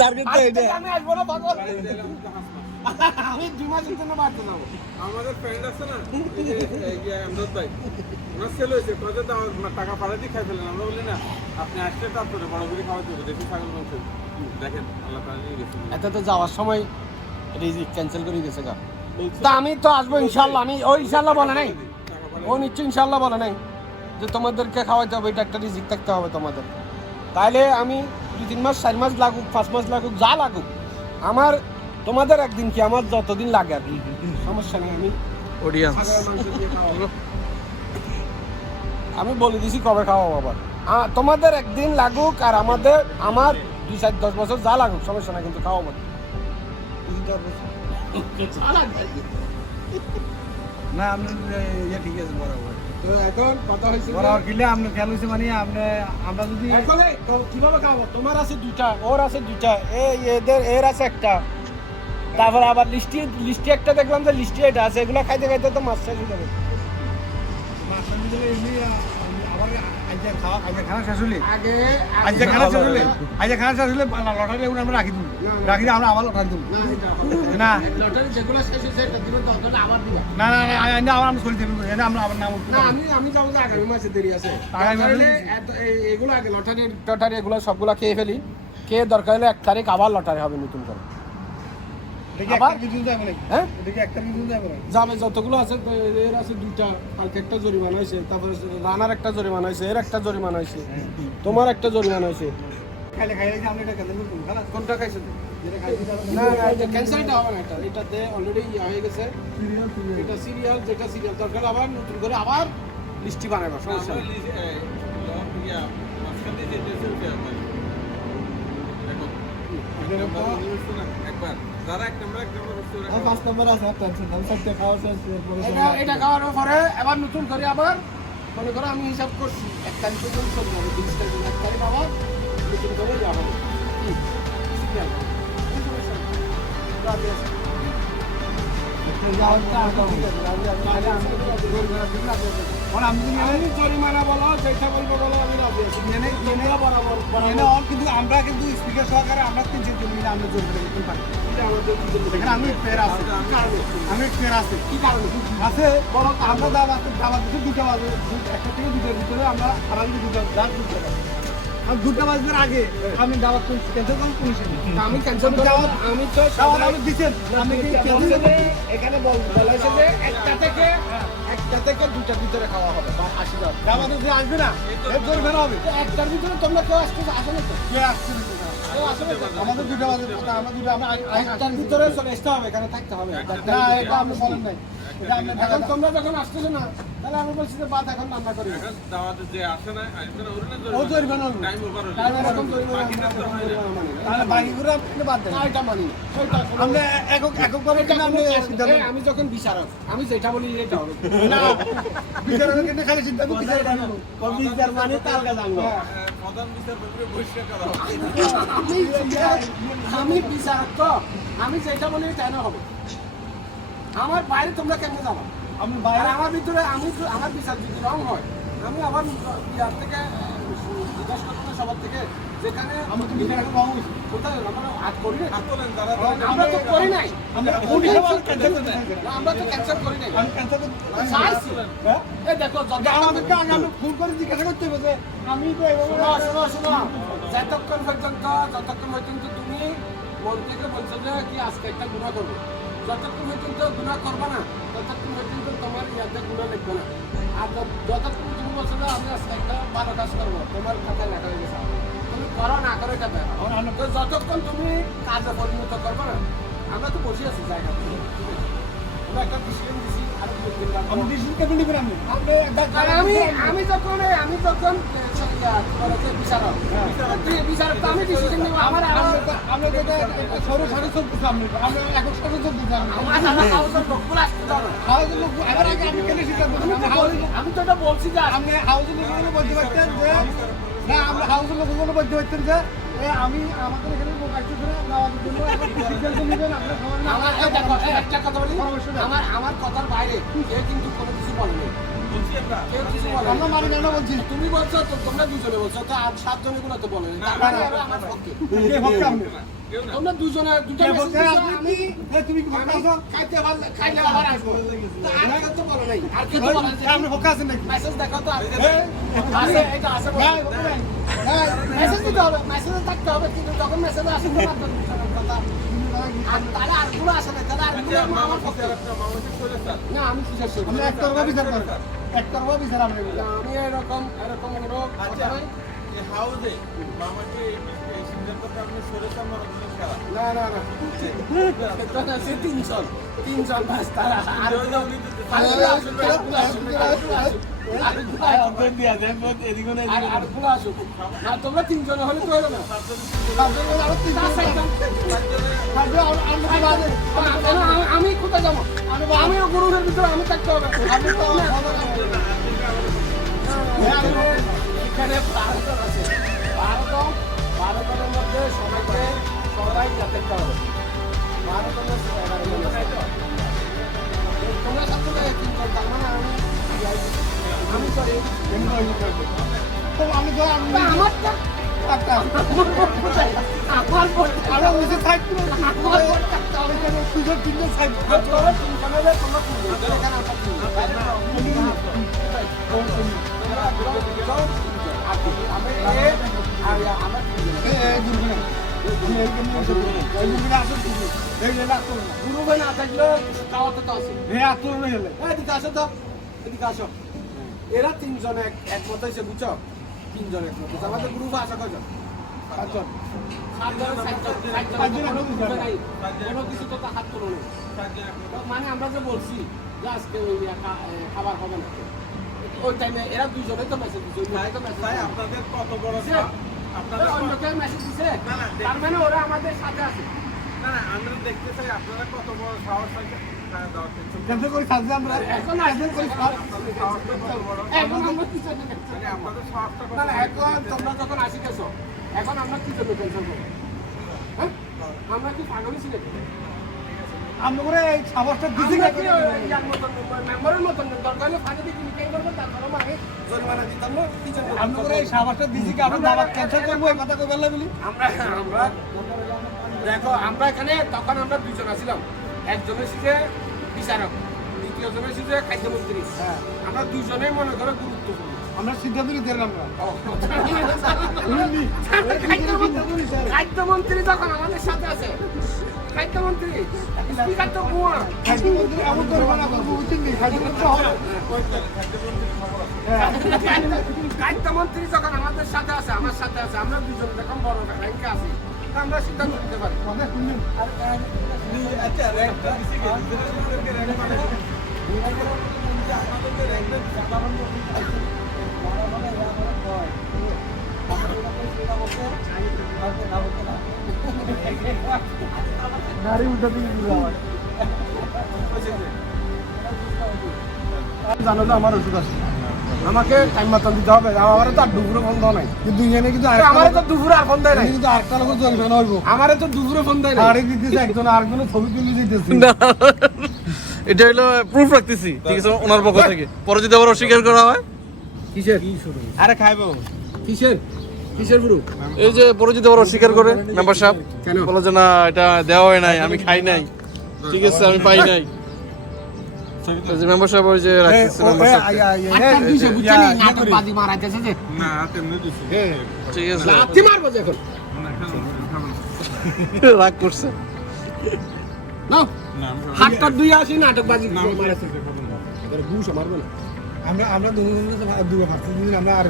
Target তো এটা। আমি আসবো না পাগল। আমি 2 মাসের জন্য বাড়তে যাবো। আমাদের ফ্রেন্ড আছে না আমদাদ ভাই, ওনার সেল হয়েছে, কত টাকা পাড়া দিয়ে খাই ফেলেন। আমরা বলি না আপনি আসলে তারপরে বড় করে খাওয়াতে হবে, দেশি ছাগল মাংস দেখেন আল্লাহ তাআলা নিয়ে গেছে। এত তো যাওয়ার সময় রিজিক ক্যান্সেল করে গেছে গা। তা আমি তো আসবো ইনশাল্লাহ। আমি ওই ইনশাল্লাহ বলে নাই, ও নিশ্চয় ইনশাল্লাহ বলে নাই যে তোমাদেরকে খাওয়াইতে হবে, এটা একটা রিজিক থাকতে হবে তোমাদের। তাহলে আমি 2-3 মাস 4 মাস লাগুক 5 মাস লাগুক যা লাগুক, আমার তোমাদের একদিন কি আমার যতদিন লাগে আর কি, সমস্যা নেই। আমি অডিয়েন্স ছাগলের মাংস দিয়ে খাওয়াবো। আমি বলে দিছি কবে খাওয়াবো আবার। তোমাদের একদিন লাগুক আর আমার 2-4-10 বছর যা লাগুক সমস্যা না, কিন্তু খাওয়াবো না। না আপনি ইয়ে ঠিক আছে বরাবর। তো এখন কথা হয়েছে বরাবর কিলে আপনি খেয়াল হয়েছে মানে আপনি আমরা যদি কিভাবে খাওয়াবো? তোমার আছে 2টা, ওর আছে 2টা, এর আছে একটা, তারপর আবার লিস্টি একটা দেখলাম যে লিস্টি এটা আছে, এগুলো খাইতে খাইতে তো মাছ শেষ হয়ে যাবে। মাছটা দিলে এমনি আবার আজকে খানা শেষ হলে আগে আজকে খানা শেষ হলে লটারি এগুলো আমরা রাখি দিই, রাখি দিয়ে আমরা আবার লটারি দেবো। না লটারি যেগুলো শেষ হয়েছে এটা দিবেন, দরকার হলে আবার দিবা। না না না আবার আমরা চলে দেবো, আমরা আবার নাম না আমি যাবো যে আগামী মাসে দেরি আছে। আগামী মাসে তাহলে এগুলো আগে লটারি এগুলো সবগুলো খেয়ে ফেলি, খেয়ে দরকার হলে 1 তারিখ আবার লটারি হবে নতুন করে। আবার বিদ্যুৎ যাবে না, হ্যাঁ এদিকে একটা বিদ্যুৎ যাবে না। যাবে, যতগুলো আছে এর আছে 2টা, কালকে একটা জরিমানা হয়েছে, তারপরে রানার একটা জরিমানা হয়েছে, এর একটা জরিমানা হয়েছে, তোমার একটা জরিমানা হয়েছে। খাইলে খাইলে যে আমরা এটা কেন করব খালাস কোনটা খাইছো? যেটা খাইছি না না এটা ক্যান্সেলটা হবে না, এটাতে অলরেডি হয়ে গেছে। এটা সিরিয়াল, যেটা সিরিয়াল দরকার আবার নতুন করে আবার লিস্টি বানাবো, সমস্যা নেই। একবার যারা 1 নম্বর আর 5 নম্বর আছে টেনশন না, সবটা খাওয়া শেষ পরে এটা খাওয়ার পরে আবার নতুন করে আবার মনে করো আমি হিসাব করছি 1 তারিখ পর্যন্ত চলে যাবে, 30 তারিখ 1 তারিখ আবার নতুন করে যাবো। আমি জরিমানা বলো, যেটা বলবো বলো, আমি রাজি আছি। কিন্তু আমরা কিন্তু স্পিকার সহকারে আমরা 3-4 মিনিট আমরা জোর করে দিতে পারি। এখানে আমি ফের আছে, আমি ফের আছে কি কারণে আছে বড় আমরা দাবা দিতে 2টা বাজে, 1টা থেকে 2টার ভিতরে আমরা সারা দিন 2টা আর 2টা বাজবার আগে আমি দাবা ক্যান্সেল করুন পুলিশে। আমি ক্যান্সেল করব, আমি তো আমি দিচ্ছেন আমি কি এখানে বলাইছে যে 1টা থেকে 2টার ভিতরে খাওয়া হবে, 80,000 দাবা দিতে আসবে না, এর জোর ফেরা হবে। 1টার ভিতরে তোমরা কেউ আসতে আসে না তো? কে আসছে না? কেউ আসে না তো? আমাদের 2টা বাজে আমরা 2টা আমরা 1টার ভিতরে চলে আসতে হবে, এখানে থাকতে হবে। না এটা আপনি বলেন নাই, এটা আপনি এখন তোমরা যখন আসতেছো না, তাহলে আমি বলছি যে বাদ এখন রান্না করি। এখন দাওয়াতে যে আসে না আসবে না ওরা ও জোর ফেরা হবে। টাইম ওভার হয়ে তাহলে এরকম জরিমানা বাকি আমরা তো হয় না। মানি না। তাহলে বাকি করে আপনি বাদ দেন। না, এটা মানি না। ওইটা কোনো- আমরা একক ভাবে এটা কিন্তু কোনো আপনি চাষ- সিদ্ধান্ত আমি যখন বিচারক, আমি যেটা বলি এটা হবে। না বিচারকের কিন্তু খালি সিদ্ধান্ত বিচারক আনবো। বিচার মানে তালগা জানবো। প্রধান বিচারপতিকে বহিষ্কার করা হবে। আমি বিচারক তো, আমি যেটা বলি কেন হবে? আমার বাইরে তোমরা কেমনে যাবো? আপনি আর বাইরে আমার ভিতরে আমার বিচার যদি রং হয়, আমি আবার ইয়ার থেকে জিজ্ঞাসা করবো না সবার থেকে, যেখানে আমি তো বিচারক রং হইছি। কোথায় আমরা হাত করি না, হাত তোলেন তারা আমরা তো করি নাই, আমরা না, আমরা তো ক্যান্সেল করি নাই। আমি ক্যান্সার চাইছি। হ্যাঁ এই দেখো যত আমাদেরকে আগে আমি ফোন করে জিজ্ঞাসা করতে হবে যে আমি তো এভাবে শোনো, যতক্ষণ পর্যন্ত তুমি মন থেকে বলছো যে কি আজকে একটা গুনাহ করবো, যতক্ষণ পর্যন্ত গুনাহ করবে না, ততক্ষণ পর্যন্ত তোমার ইয়াতে গুনাহ লিখবে না। আর যতক্ষণ তুমি বলছো যে আমি আজকে একটা ভালো কাজ করবো, তোমার খাতায় লেখা হয়ে গেছে। তুমি করো না করো এটা ব্যাপার। তো যতক্ষণ তুমি কাজে পরিণত করবে না, আমরা তো বসে আছি জায়গাতে, আমরা একটা ডিসিশন দিছি আর আমি ডিসিশন কেন নিবেন আপনি আমি যখন বিচারক, আমি ডিসিশন নেব। আমার আমরা যেটা সরু সাড়ে চলতেছে আমরা একক সাড়ে চলতেছে হাউসের লোকগুলো আসতে দাও না। হাউজের লোক এবার আগে আপনি কেন সিদ্ধান্ত আমি তো এটা বলছি যে আপনি হাউজের লোকগুলো বলতে পারতেন যে না আমরা হাউজের লোকগুলো বলতে পারতেন যে আমি আমাদের এখানে লোক আসতেছে না যাওয়ার জন্য সিদ্ধান্ত নেবেন আপনার সবার আমার একটা কথা বলি, আমার কথার বাইরে কেউ কিন্তু কোনো কিছু বলেনি। বলছি আমরা কেউ কিছু বলে না। আমরা মারি না বলছি তুমি বলছো তো তোমরা দুজনে বলছো তো আর 7 জনে গুলো তো বলে না। না, না, আমার পক্ষে। কে ভক্ত আপনি কেউ না তোমরা দুজনে দুটো কে message ভক্ত দিছো, আপনি তুমি কি ভক্ত আছো খাইতে আবার আসবো। তো আর কেউ তো বলো নাই। আর কেউ তো বলে নাই। আপনি ভক্ত আছেন নাকি মেসেজ দেখো তো আর এই, আছে এটা আছে বলো। হ্যাঁ, ভক্ত নাই। হ্যাঁ, মেসেজ দিতে হবে, মেসেজে থাকতে হবে কিন্তু যখন মেসেজে আসে তো মাত্র কথা। আর তাহলে আর গুলো আসে না, তাহলে আর গুলো আচ্ছা আমার পক্ষে। মামাকে চলে স্যার না আমি কিসের সঙ্গে? আমরা একতরফা বিচার করি একতরফা বিচার আমরা করি। আমি এরকম কোনো আচ্ছা কথা নাই। এই হাউসে মামাকে এই সিদ্ধান্তটা আপনি সরে সামনে রাখছেন খেলা না না না এটা না সে তিনজন বাস তারা আর গুলো আসুক, আর গুলো আসুক, আর গুলো আসুক, আর গুলো আসুক। আর গুলো আসুক। না তোমরা তিনজন হলে তো হলো না। তারপরে আরো তিন তার সাইডটা। তারপরে আমরা বাদে আমি কোথায় যাবো? আমিও গুরুদের ভিতরে আমি থাকতে হবে। আপনি তো এখানে 12 জন আছে। 12 জনের মধ্যে সবাই থাকতে হবে। 12 জনের 11 জন আছে। তোমরা সব থেকে তিনজন, তার মানে আমি সরি তো আমি তো আমি আমারটা একটা আমার পড়তে আমরা বুঝে থাকবো আমার পড়তে থাকতে হবে। সুযোগ তিনজন সাইড তোমরা তিনজনের তোমরা তিনজন। এখানে আমরা তিনজন। গুরু না থাকলে খাওয়াতে তো আছে। এদিকে আসো তো, এদিকে আসো। এরা তিনজন একমত হয়েছে, বুঝছো? তিনজন একমত হয়েছে। আমাদের গ্রুপে আসা কয়জন? 7 জন, 6 জন, কোনো গ্রুপে নাই। কোনো কিছু তো হাত তোলো না। মানে আমরা যে বলছি যে আজকে ওই খাবার হবে না, ওই টাইমে এরা দুজনেই তো মেসেজ দিচ্ছে। তাই আপনাদের কত বড় আপনাদের অন্য কেউ মেসেজ দিছে, না, না, তার মানে ওরা আমাদের সাথে আছে। না না আমরা দেখতে চাই আপনারা কত বড় সাহস আছে ক্যান্সেল করি সাজে আমরা এখন ক্যান্সেল করি এখন আমরা কি জানি না। মানে আপনাদের সাহসটা কত না না, এখন তোমরা যখন আসিতেছো, এখন আমরা কি জন্য ক্যান্সেল করবো? হ্যাঁ? আমরা কি পাগল ছিল? আমরা করে এই সাবাসটা দিছি আমরা কি ইয়ার মতন মেম্বারের মতন দরকার হলে ফাঁকে দিয়ে মিটাই করবো, তারপরে আমি জরিমানা দিতাম না, কি জন্য? আমরা করে এই সাবাসটা দিছি কি আমরা দাবাত ক্যান্সেল করবো এই কথা কইবার লাগলি আমরা দেখো আমরা এখানে তখন আমরা দুজন আছিলাম। একজনের শিখে বিচারক, দ্বিতীয় জনের শিখে খাদ্যমন্ত্রী। হ্যাঁ আমরা দুজনেই মনে করো গুরুত্বপূর্ণ। আমরা সিদ্ধান্ত নিতে আমরা খাদ্যমন্ত্রী যখন আমাদের সাথে আছে, খাদ্যমন্ত্রী স্পিকার তো কুয়া। খাদ্যমন্ত্রী এমন করবো না করবো বুঝছেন নি খাদ্যমন্ত্রী হবে খাদ্যমন্ত্রী যখন আমাদের সাথে আছে, আমার সাথে আছে, আমরা দুজন যখন বড় র্যাঙ্কে আছি, তা আমরা সিদ্ধান্ত নিতে পারি। কথা শুনলেন আচ্ছা র্যাঙ্কটা দিছি কি আপনাদেরকে র্যাঙ্ক মানে আপনাদেরকে র্যাঙ্কটা গাড়ি উল্টো দিকে দিল জানো তো আমার ওষুধ আছে, আমাকে টাইম মতন দিতে হবে। আমার তো আর দুপুরে ফোন দেওয়া নাই। কিন্তু এখানে কিন্তু আমার তো দুপুরে আর ফোন দেয় নাই। কিন্তু আরেকটা লোক জরিমানা হইব আমার তো দুপুরে ফোন দেয় নাই। গাড়ি দিতেছে একজন আরেকজনের ছবি তুলে দিতেছে এটা হলো প্রুফ রাখতেছি, ঠিক আছে, ওনার পক্ষ থেকে। পরে যদি আবার অস্বীকার করা হয়, কিসের আরে খাইবো কিসের কিসের গুরু? এই যে পরে যদি আবার অস্বীকার করে মেম্বার সাহেব, কেন? বলে যে না এটা দেওয়া হয় নাই, আমি খাই নাই, ঠিক আছে, আমি পাই নাই। এই যে মেম্বার সাহেব ওই যে রাখতেছে মেম্বার সাহেব, আটটা দুইশো বুঝছেন নি? নাটকবাজি মারাইতেছে যে। না তেমনি দিছি ঠিক আছে, লাথি মারবো যে এখন। রাগ করছে। নাও, না হাতটা দুই আসি নাটকবাজি মারাইছে। ঘুষ মারবো না। আমরা দুটো ফার্স্ট দিন আমরা আর